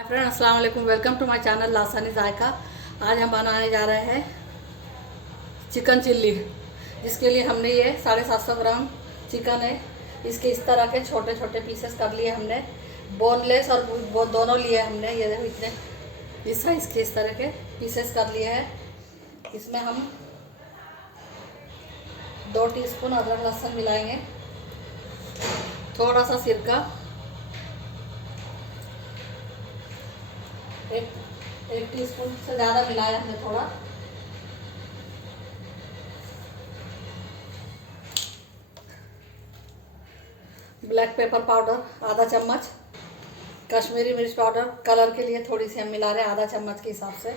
Hi friend, अस्सलाम वालेकुम। Welcome to my channel लासानी जायका। आज हम बनाने जा रहे हैं चिकन चिल्ली, जिसके लिए हमने ये 750 ग्राम चिकन है। इसके इस तरह के छोटे छोटे पीसेस कर लिए हमने, बोनलेस और वो दोनों लिए हमने। ये देखो इतने इस साइज़ के इस तरह के पीसेस कर लिए हैं। इसमें हम 2 टीस्पून अदरक लहसुन मिलाएंगे, थोड़ा सा सिरका, एक टीस्पून से ज़्यादा मिलाया हमने थोड़ा, ब्लैक पेपर पाउडर आधा चम्मच, कश्मीरी मिर्च पाउडर कलर के लिए थोड़ी सी हम मिला रहे हैं आधा चम्मच के हिसाब से,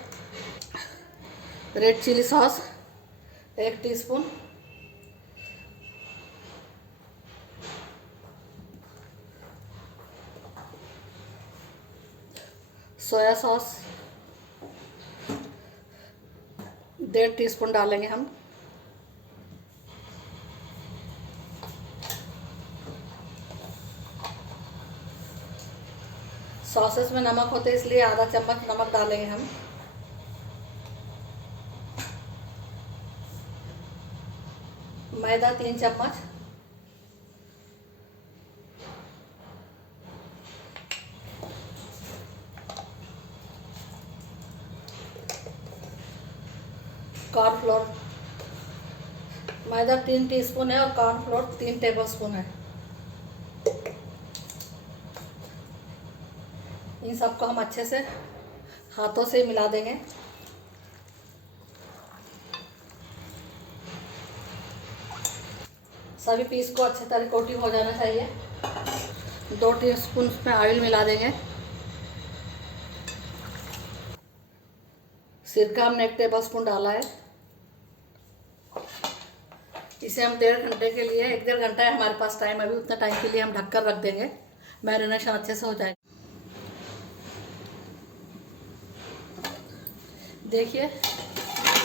red chilli sauce 1 teaspoon, soya sauce 1.5 teaspoon डालेंगे हम, सॉसेस में नमक होते इसलिए आधा चम्मच नमक डालेंगे हम, मैदा 3 चम्मच, कॉर्नफ्लोर मैदा 3 टीस्पून है और कॉर्नफ्लोर 3 टेबलस्पून है। इन सबको हम अच्छे से हाथों से मिला देंगे। सभी पीस को अच्छे तरह कोटिंग हो जाना चाहिए। 2 टीस्पून उसमें ऑयल मिला देंगे। सिरका हमने 1 टेबलस्पून डाला है। इसे हम 1.5 घंटे के लिए, 1-1.5 घंटा है हमारे पास टाइम अभी, उतना टाइम के लिए हम ढककर रख देंगे, मैरिनेशन अच्छे से हो जाएगा। देखिए,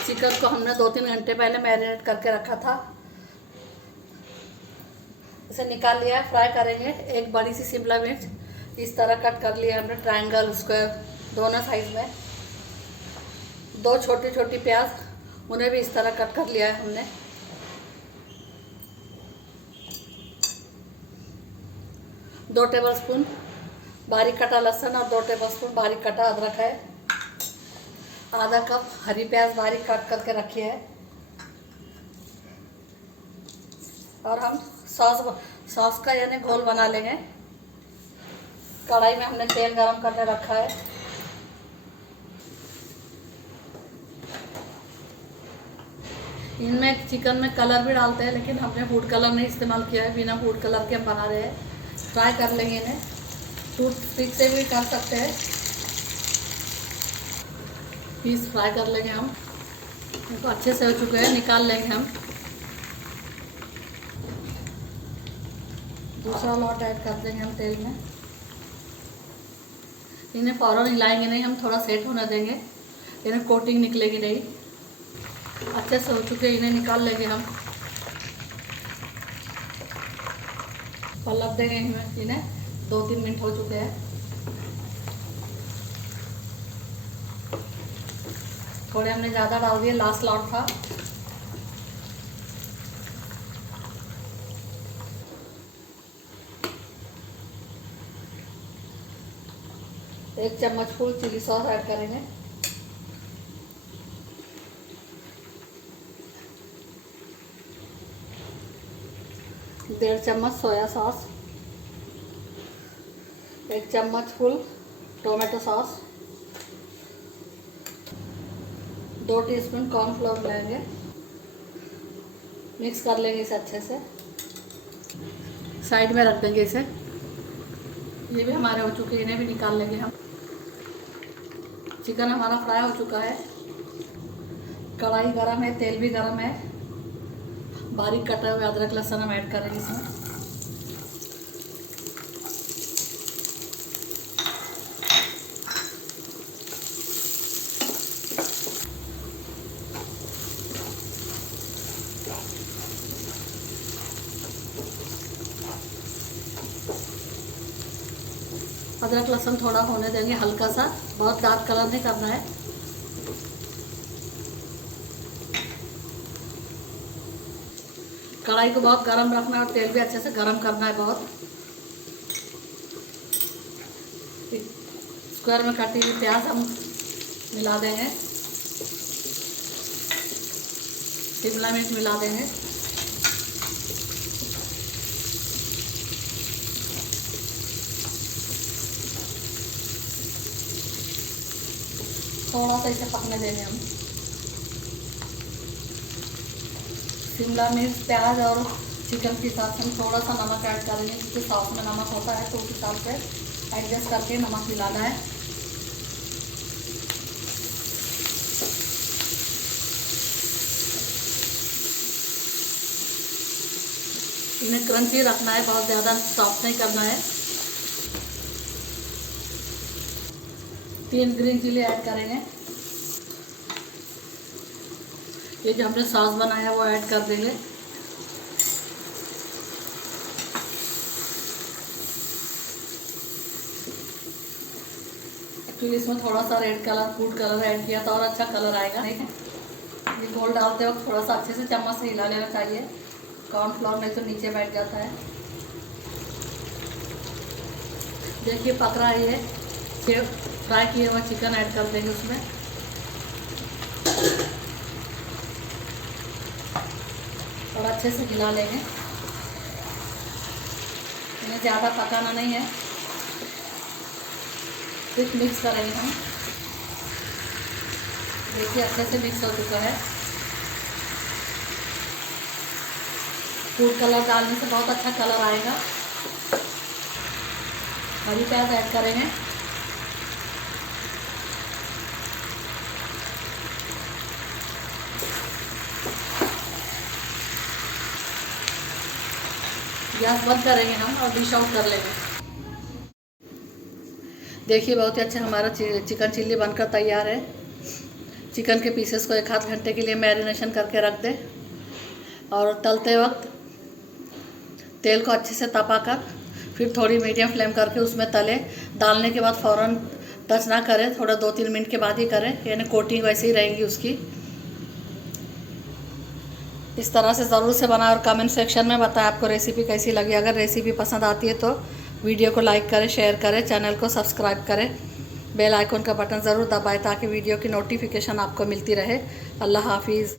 चिकन को हमने 2-3 घंटे पहले मैरिनेट करके रखा था। इसे निकाल लिया है, फ्राई करेंगे। एक बड़ी सी शिमला मिर्च इस तरह कट कर लिया हमने, ट्रायंगल स्क्वायर दोनों साइज में। 2 छोटी छोटी प्याज, उन्हें भी इस तरह कट कर लिया है हमने। 2 टेबलस्पून बारीक कटा लहसुन और 2 टेबलस्पून बारीक कटा अदरक है। आधा कप हरी प्याज बारीक काट करके रखी है। और हम सॉस का यानी घोल बना लेंगे। कढ़ाई में हमने तेल गरम करने रखा है। इनमें चिकन में कलर भी डालते हैं, लेकिन हमने फूड कलर नहीं इस्तेमाल किया है। बिना फूड कलर के हम बना रहे हैं। फ्राई कर लेंगे इन्हें, टूथपिक से भी कर सकते हैं। पीस फ्राई कर लेंगे हम। इनको अच्छे से हो चुके हैं, निकाल लेंगे हम। दूसरा लॉट ऐड कर देंगे हम तेल में। इन्हें फ़ौरन हिलाएंगे नहीं, हम थोड़ा सेट होने देंगे, इन्हें कोटिंग निकलेगी नहीं। अच्छे से हो चुके, इन्हें निकाल लेंगे हम। पलट देंगे इन्हें। 2-3 मिनट हो चुके हैं। थोड़े हमने ज़्यादा डाल दिए, लास्ट लॉट था। एक चम्मच फुल चिली सॉस ऐड करेंगे। डेढ़ चम्मच सोया सॉस, 1 चम्मच full tomato sauce, 2 teaspoon cornflour लेंगे, मिक्स कर लेंगे इसे अच्छे से। साइड में रख देंगे इसे। ये भी हमारे हो चुके हैं, इन्हें भी निकाल लेंगे हम। चिकन हमारा फ्राई हो चुका है। कढ़ाई गरम है, तेल भी गरम है। बारीक कटा हुआ अदरक लहसुन हम ऐड करेंगे इसमें। अदरक लहसुन थोड़ा होने देंगे हल्का सा, बहुत डार्क कलर नहीं करना है। कढ़ाई को बहुत गर्म रखना है और तेल भी अच्छे से गर्म करना है बहुत। स्क्वायर में काटी हुई प्याज हम मिला देंगे, शिमला मिर्च मिला देंगे, थोड़ा सा इसे पकने देंगे हम। शिमला मिर्च, प्याज और चिकन के हिसाब से हम थोड़ा सा नमक ऐड करेंगे, क्योंकि सॉस में नमक होता है तो उस हिसाब से एडजस्ट करके नमक मिलाना है। इन्हें क्रंची रखना है, बहुत ज़्यादा सॉफ्ट नहीं करना है। 3 ग्रीन चिली ऐड करेंगे। ये जो हमने सॉस बनाया है वो ऐड कर देंगे। एक्चुअली इसमें थोड़ा सा red colour, food colour add किया तो और अच्छा कलर आएगा। ये घोल डालते वक्त थोड़ा सा अच्छे से चम्मच से हिला लेना चाहिए, कॉर्नफ्लोर नहीं तो नीचे बैठ जाता है। देखिए पक रहा है ये। फिर फ्राई किए हुआ चिकन ऐड कर देंगे उसमें। और अच्छे से हिला लेंगे, इन्हें ज़्यादा पकाना नहीं है। फिर मिक्स करेंगे हम। देखिए अच्छे से मिक्स हो चुका है। फूड कलर डालने से बहुत अच्छा कलर आएगा। हरी प्याज ऐड करेंगे। गैस बंद करेंगे हम और डिश आउट कर लेंगे। देखिए बहुत ही अच्छा हमारा चिकन चिल्ली बनकर तैयार है। चिकन के पीसेस को 1 आध घंटे के लिए मैरिनेशन करके रख दें और तलते वक्त तेल को अच्छे से तपाकर फिर थोड़ी मीडियम फ्लेम करके उसमें तले। डालने के बाद फ़ौरन टच ना करें, थोड़ा 2-3 मिनट के बाद ही करें, यानी कोटिंग वैसे ही रहेगी उसकी। इस तरह से ज़रूर से बनाएं और कमेंट सेक्शन में बताएं आपको रेसिपी कैसी लगी। अगर रेसिपी पसंद आती है तो वीडियो को लाइक करें, शेयर करें, चैनल को सब्सक्राइब करें, बेल आइकन का बटन ज़रूर दबाएं ताकि वीडियो की नोटिफिकेशन आपको मिलती रहे। अल्लाह हाफिज़।